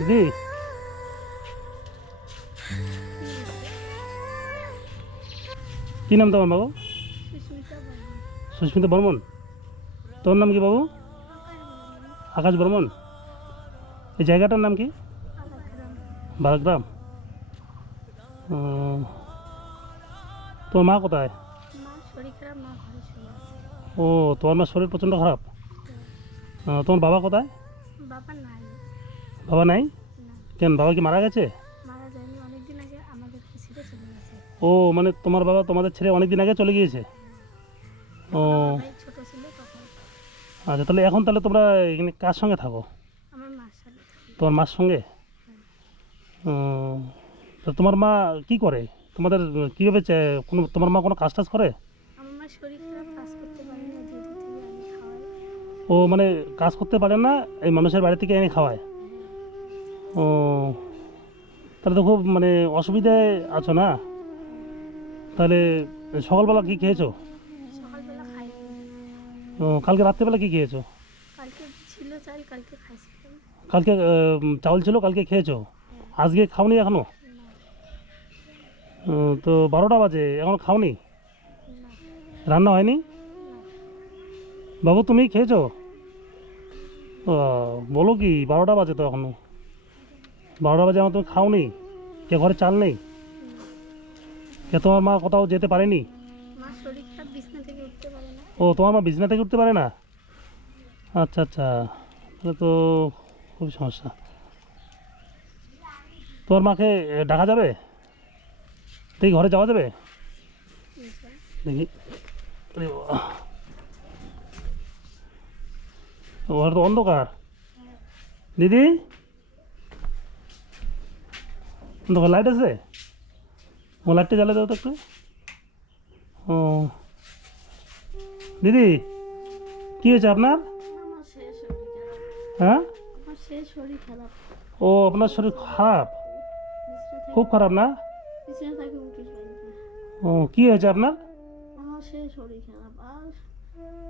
দিদি, কি নাম তোমার বাবু? সুস্মিতা বর্মন। তোর নাম কি বাবু? আকাশ বর্মন। এই জায়গাটার নাম কি? বারগ্রাম। তোর মা কোথায়? ও, তোমার মার শরীর প্রচণ্ড খারাপ। তোমার বাবা কোথায়? বাবা নাই। বাবা নাই? না, কেন, বাবা কি মারা গেছে? মারা যায়নি, অনেকদিন আগে আমাদেরকে ছেড়ে চলে গেছে। ও, মানে তোমার বাবা তোমাদের ছেড়ে অনেক দিন আগে চলে গিয়েছে। ও আমার ভাই ছোট ছিল তখন। আচ্ছা, তাহলে এখন তাহলে তোমরা এখানে কার সঙ্গে থাকো? আমার মার সাথে থাকি। তোমার মার সঙ্গে? ও, তা তোমার মা কি করে? তোমাদের কীভাবে কোনো তোমার মা কোনো কাজ টাজ করে? আমার মার শরীর খারাপ, কাজ করতে পারে না, দুধ থেকে আমি খাওয়াই। ও, মানে কাজ করতে পারে না, এই মানুষের বাড়ি থেকে এনে খাওয়ায়। ও, তাহলে তো খুব মানে অসুবিধায় আছো না? তাহলে সকালবেলা কি খেয়েছো? সকালবেলা খাইনি। ও, কালকে রাত্রেবেলা কি খেয়েছো? কালকে ছিল চাল, কালকে খাইছিলাম। কালকে চাউল ছিল, কালকে খেয়েছো? আজকে খাওনি এখনো? না, তো 12টা বাজে, এখনো খাওনি? না, রান্না হয়নি? না। বাবু, তুমি খেয়েছো? ও, বলো কি, 12টা বাজে তো এখনো। 12টা বাজে আমার তুমি খাওনি? কে ঘরে চাল নেই? কে তোমার মা কোথাও যেতে পারেনি? মার শরীর খারাপ, বিছনা থেকে উঠতে পারে না। ও, তোমার মা বিছনা থেকে উঠতে পারে না? আচ্ছা আচ্ছা, তাহলে তো খুবই সমস্যা। তোমার মাকে ডাকা যাবে? দেখি ঘরে যাওয়া যাবে? দেখি। আরে বাবা, ঘরে তো অন্ধকার। দিদি, অন্ধকার, লাইট আছে? ও, লাইটটা জ্বালিয়ে দাও তো একটু। ও দিদি, কী হয়েছে আপনার? আমার শেষ শরীর খারাপ। হ্যাঁ? আমার শেষ শরীর খারাপ। ও, আপনার শরীর খারাপ, বিছনা খুব থেকে খারাপ না? বিছনা থেকে উঠতে পারি না। ও, কী হয়েছে আপনার? আমার শেষ শরীর খারাপ, আর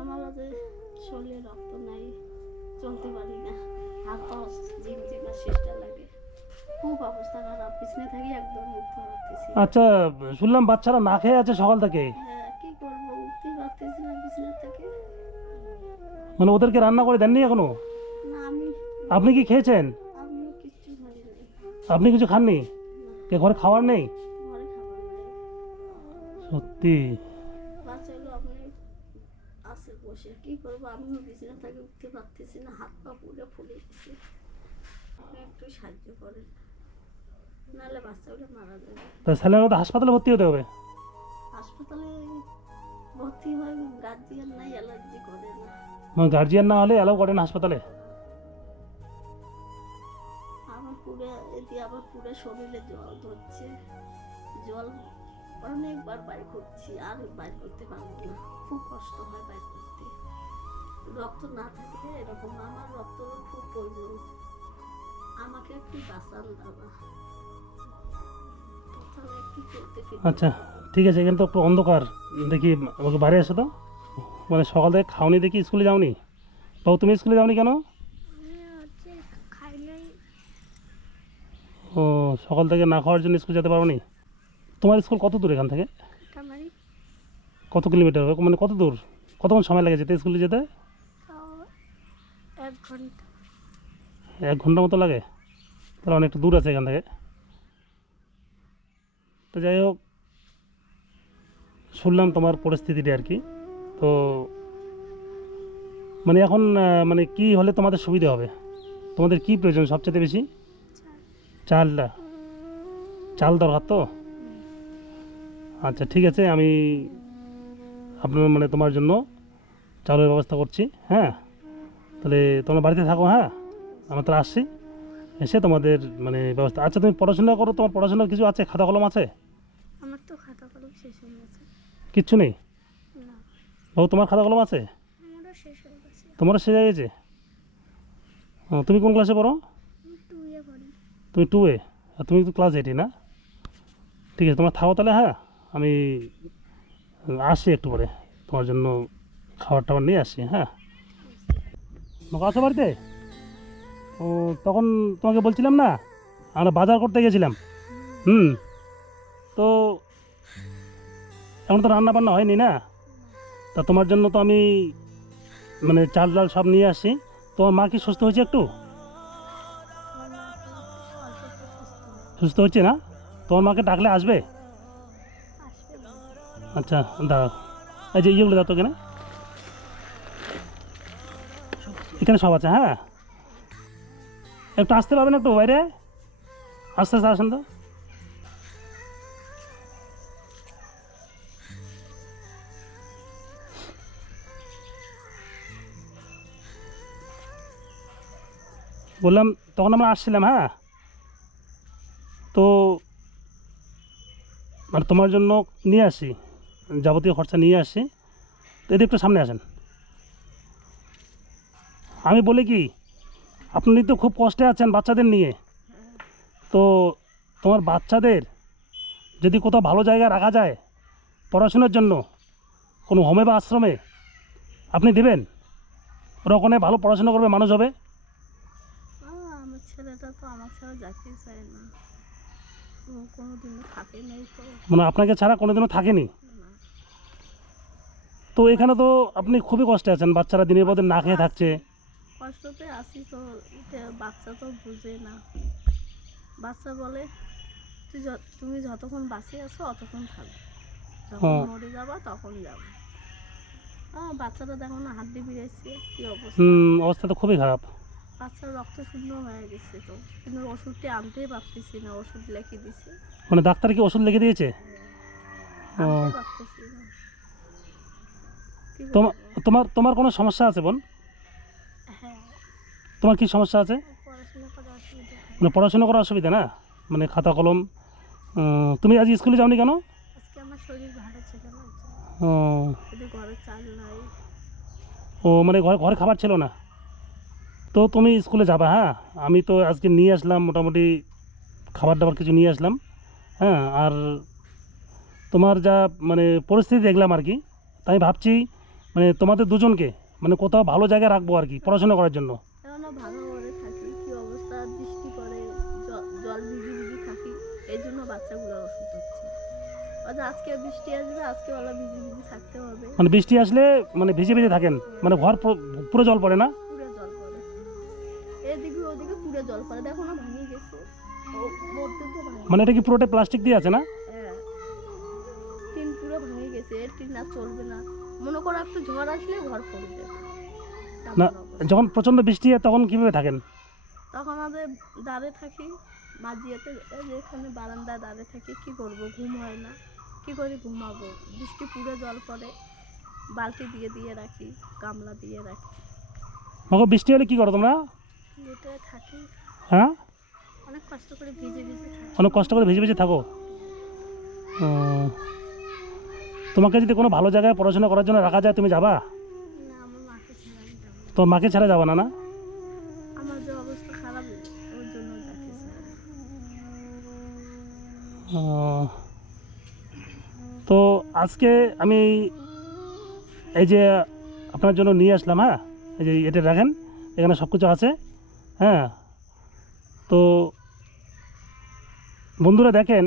আমার হাতে শরীরে রক্ত নাই, চলতে পারি না, হাত পা জিমজিমা চেষ্টা লাগে, খুব অবস্থা খারাপ, বিছনা থেকে একদম উঠতে পারতেছি না। আচ্ছা, শুনলাম বাচ্চারা না খেয়ে আছে সকাল থেকে। হ্যাঁ, কি করবো, উঠতে পারতেছি না বিছনা থেকে। মানে ওদেরকে রান্না করে দেননি এখনো? না, আমি আপনি কি খেয়েছেন? আমিও কিচ্ছু খাই নাই। আপনি কিছু খাননি? না, কে ঘরে খাওয়ার নেই? ঘরে খাবার নাই। সত্যি? বাচ্চাগুলো আপনি আছে বসে, কি করবো, আমিও বিছনা থেকে উঠতে পারতেছি না, হাত পা পুরো ফুলে গেছে। আপনি একটু সাহায্য করেন, নাহলে বাচ্চাগুলো মারা যাবে। তা ছেলের মতো হাসপাতালে ভর্তি হতে হবে। হাসপাতালে ভর্তি হয়, গার্জিয়ান নাই, অ্যালার্জি করে না। মানে গার্জিয়ান না হলে অ্যালাউ করেন হাসপাতালে? আমার পুরো এদিকে আবার পুরো শরীরে জল ধরছে, জল অনেকবার বাইর করছি, আর বাইর করতে পারবো না, খুব কষ্ট হয় বাইর করতে। রক্ত না থাকলে এরকম, আমার রক্ত খুব প্রয়োজন, আমাকে একটু বাঁচান দাদা, তাহলে কি করতে কি। আচ্ছা, ঠিক আছে, এখানে তো একটু অন্ধকার, দেখি আমাকে বাইরে আসো তো। মানে সকাল থেকে খাওনি দেখি স্কুলে যাওনি? বাবু, তুমি স্কুলে যাওনি কেন? খাই নাই। ও, সকাল থেকে না খাওয়ার জন্য স্কুল যেতে পারো নি? তোমার স্কুল কত দূর এখান থেকে? কামারি, কত কিলোমিটার হবে, মানে কত দূর? কতক্ষণ সময় লাগে যেতে, স্কুলে যেতে? তাও 1 ঘন্টা। 1 ঘন্টা মতো লাগে? তাহলে অনেকটা দূর আছে এখান থেকে। তো যাই হোক, শুনলাম তোমার পরিস্থিতিটা আর কি। তো মানে এখন মানে কি হলে তোমাদের সুবিধা হবে? তোমাদের কি প্রয়োজন সবচেয়ে বেশি? চালটা, চাল দরকার তো? আচ্ছা, ঠিক আছে, আমি আপনার মানে তোমার জন্য চালের ব্যবস্থা করছি। হ্যাঁ, তাহলে তোমরা বাড়িতে থাকো। হ্যাঁ, আমরা তাহলে আসছি, এসে তোমাদের মানে ব্যবস্থা। আচ্ছা, তুমি পড়াশোনা করো, তোমার পড়াশোনার কিছু আছে, খাতা কলম আছে? আমার তো খাতা কলম শেষ হয়ে গেছে। কিচ্ছু নেই? না, বাবু, তোমার খাতা কলম আছে? আমারও শেষ হয়ে গেছে। তোমারও শেষ হয়ে গেছে? ও, তুমি কোন ক্লাসে পড়ো? আমি 2-এ পড়ি। তুমি 2-এ, আর তুমি তো ক্লাস 8-এ না? ঠিক আছে, তোমরা থাকো তাহলে। হ্যাঁ, আমি আসছি একটু পরে, তোমার জন্য খাবার টাবার নিয়ে আসছি। হ্যাঁ, আসো বাড়িতে। ও তখন তোমাকে বলছিলাম না আমরা বাজার করতে গেছিলাম। তো এখন তো রান্না বান্না হয়নি না, তা তোমার জন্য তো আমি মানে চাল ডাল সব নিয়ে আসি। তোমার মা কি সুস্থ হয়েছে একটু? আমার মা এখন অল্প একটু সুস্থ সুস্থ হচ্ছে না? তোমার মাকে ডাকলে আসবে? আসবে না। আচ্ছা দাঁড়াও, এই যে ইয়েগুলো দাও তো এখানে, এখানে সব আছে। হ্যাঁ একটু আসতে পারবেন একটু বাইরে, আস্তে আস্তে আসেন তো। বললাম তখন আমরা আসছিলাম। হ্যাঁ তো মানে তোমার জন্য নিয়ে আসি, যাবতীয় খরচা নিয়ে আসি। তো এদিকে একটু সামনে আসেন। আমি বলি কি, আপনি তো খুব কষ্টে আছেন বাচ্চাদের নিয়ে, তো তোমার বাচ্চাদের যদি কোথাও ভালো জায়গায় রাখা যায় পড়াশোনার জন্য, কোনো হোমে বা আশ্রমে, আপনি দেবেন? ওরা ওখানে ভালো পড়াশোনা করবে, মানুষ হবে। আমার ছেলেটা তো আমার ছাড়া যাকে চায় না, ও কোনোদিনও থাকে নাই তো। মানে আপনাকে ছাড়া কোনোদিনও থাকেনি। না, তো এখানে তো আপনি খুবই কষ্টে আছেন, বাচ্চারা দিনের পর দিন না খেয়ে থাকছে। কষ্টতে আছি তো, এটা বাচ্চা তো বুঝে না। বাচ্চা বলে তুমি যতক্ষণ বাঁচিয়ে আছো অতক্ষণ থাকবে, যখন হ্যাঁ। মরে যাবা তখন যাবো। বাচ্চাটা দেখো না, হাড্ডি বেরিয়েছে, কি অবস্থা। অবস্থা তো খুবই খারাপ। বাচ্চার রক্ত শূন্য হয়ে গেছে তো, কিন্তু ওষুধটি আনতেই পারতেছি না, ওষুধ লিখে দিছে। মানে ডাক্তার কি ওষুধ লিখে দিয়েছে? আনতে পারতেছি না, কি তোমার বলবো? তোমার তোমার কোনো সমস্যা আছে বোন? হ্যাঁ, তোমার কি সমস্যা আছে? পড়াশোনা করার অসুবিধা হয়। মানে পড়াশোনা করার অসুবিধা না, মানে খাতা কলম। তুমি আজ স্কুলে যাওনি কেন? আজকে আমার শরীর ভালো ছিল না, ও যদি ঘরে চাল নাই। ও মানে ঘরে খাবার ছিল না। তো তুমি স্কুলে যাবা। হ্যাঁ আমি তো আজকে নিয়ে আসলাম মোটামুটি খাবার দাবার কিছু নিয়ে আসলাম। হ্যাঁ আর তোমার যা মানে পরিস্থিতি দেখলাম আর কি, তাই ভাবছি মানে তোমাদের দুজনকে মানে কোথাও ভালো জায়গায় রাখবো আর কি পড়াশোনা করার জন্য। এখনো ভালো ঘরে থাকি, কি অবস্থা, বৃষ্টি পড়ে, জল ভিজি ভিজি থাকি, এই জন্য বাচ্চাগুলোর ওষুধ হচ্ছে। আজকে বৃষ্টি আসবে, আজকে ওলা ভিজি ভিজি থাকতে হবে। মানে বৃষ্টি আসলে মানে ভিজে ভিজে থাকেন, মানে ঘর পুরো জল পড়ে না? পুরো জল পড়ে, এদিকে ওদিকে পুরো জল পড়ে, দেখো না ভাঙিয়ে গেছে, ও মরতে তো ভাঙে। মানে এটা কি পুরোটা প্লাস্টিক দিয়ে আছে না? হ্যাঁ, টিন পুরো ভেঙে গেছে, এর টিন আর চলবে না। মনে করো একটু ঝড় আসলে ঘর পড়ে যাবে, তেমন না অবস্থা। যখন প্রচণ্ড বৃষ্টি হয় তখন কীভাবে থাকেন? তখন আমাদের দাঁড়ে থাকি, মাঝিয়াতে যেখানে বারান্দায় দাঁড়ে থাকি, কি করব, ঘুম হয় না, কি করে ঘুমাবো, বৃষ্টি পুরো জল পড়ে, বালতি দিয়ে দিয়ে রাখি, গামলা দিয়ে রাখি, আমাকে বৃষ্টি হলে কী করো তোমরা? লেটে থাকি, হ্যাঁ অনেক কষ্ট করে ভিজে ভিজে থাকি। অনেক কষ্ট করে ভিজে ভিজে থাকো। ও, তোমাকে যদি কোনো ভালো জায়গায় পড়াশোনা করার জন্য রাখা যায় তুমি যাবা? না, আমার মাকে ছাড়া আমি যাবো না। তোমার মাকে ছাড়া যাবা না? না আমার যে অবস্থা খারাপ, ওর জন্য যাচ্ছি স্যার। ও, তো আজকে আমি এই যে আপনার জন্য নিয়ে আসলাম। হ্যাঁ এই যে এটা রাখেন, এখানে সব কিছু আছে। হ্যাঁ তো বন্ধুরা দেখেন,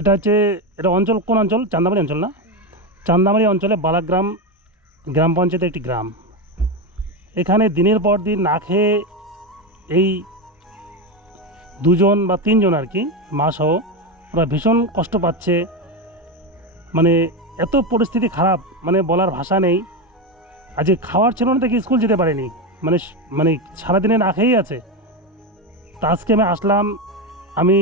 এটা হচ্ছে, এটা অঞ্চল কোন অঞ্চল? চান্দামারি অঞ্চল না? চান্দামারি অঞ্চলে বালাগ্রাম গ্রাম পঞ্চায়েতের একটি গ্রাম। এখানে দিনের পর দিন না খেয়ে এই দুজন বা তিনজন আর কি, মা সহ, ওরা ভীষণ কষ্ট পাচ্ছে। মানে এত পরিস্থিতি খারাপ, মানে বলার ভাষা নেই। আজকে খাওয়ার ছিল না দেখি স্কুল যেতে পারেনি, মানে মানে সারাদিনে না খেয়েই আছে। তা আজকে আমি আসলাম, আমি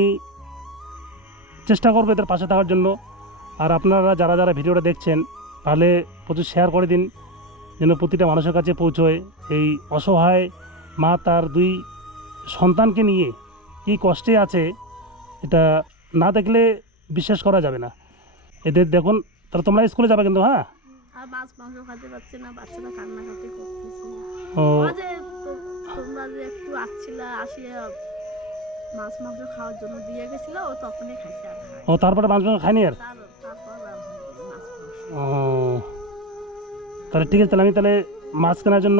চেষ্টা করবো এদের পাশে থাকার জন্য। আর আপনারা যারা যারা ভিডিওটা দেখছেন তাহলে প্রচুর শেয়ার করে দিন, যেন প্রতিটা মানুষের কাছে পৌঁছয়। এই অসহায় মা তার দুই সন্তানকে নিয়ে কী কষ্টে আছে, এটা না দেখলে বিশ্বাস করা যাবে না। এদের দেখুন, তাহলে তোমরা স্কুলে যাবে কিন্তু। হ্যাঁ আর মাছ মাংস খেতে পারছে না, বাচ্চারা কান্নাকাটি করতেছে। ও যে তোমরা যে একটু আসছিলা, আসিয়া মাছ মাংস খাওয়ার জন্য দিয়ে গেছিল, ও তখনই খাইছে আর খায়। ও তারপরে মাছ মাংস খায়নি আর? তারপর আর হয়নি মাছ মাংস। ও তাহলে ঠিক আছে, তাহলে আমি তাহলে মাছ কেনার জন্য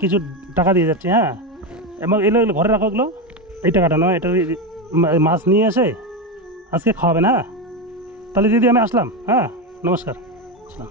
কিছু টাকা দিয়ে যাচ্ছি। হ্যাঁ এবং এগুলো এগুলো ঘরে রাখো এগুলো। এই টাকাটা নয়, এটা মাছ নিয়ে এসে আজকে খাওয়াবে না। তাহলে দিদি আমি আসলাম, হ্যাঁ নমস্কার, আসলাম।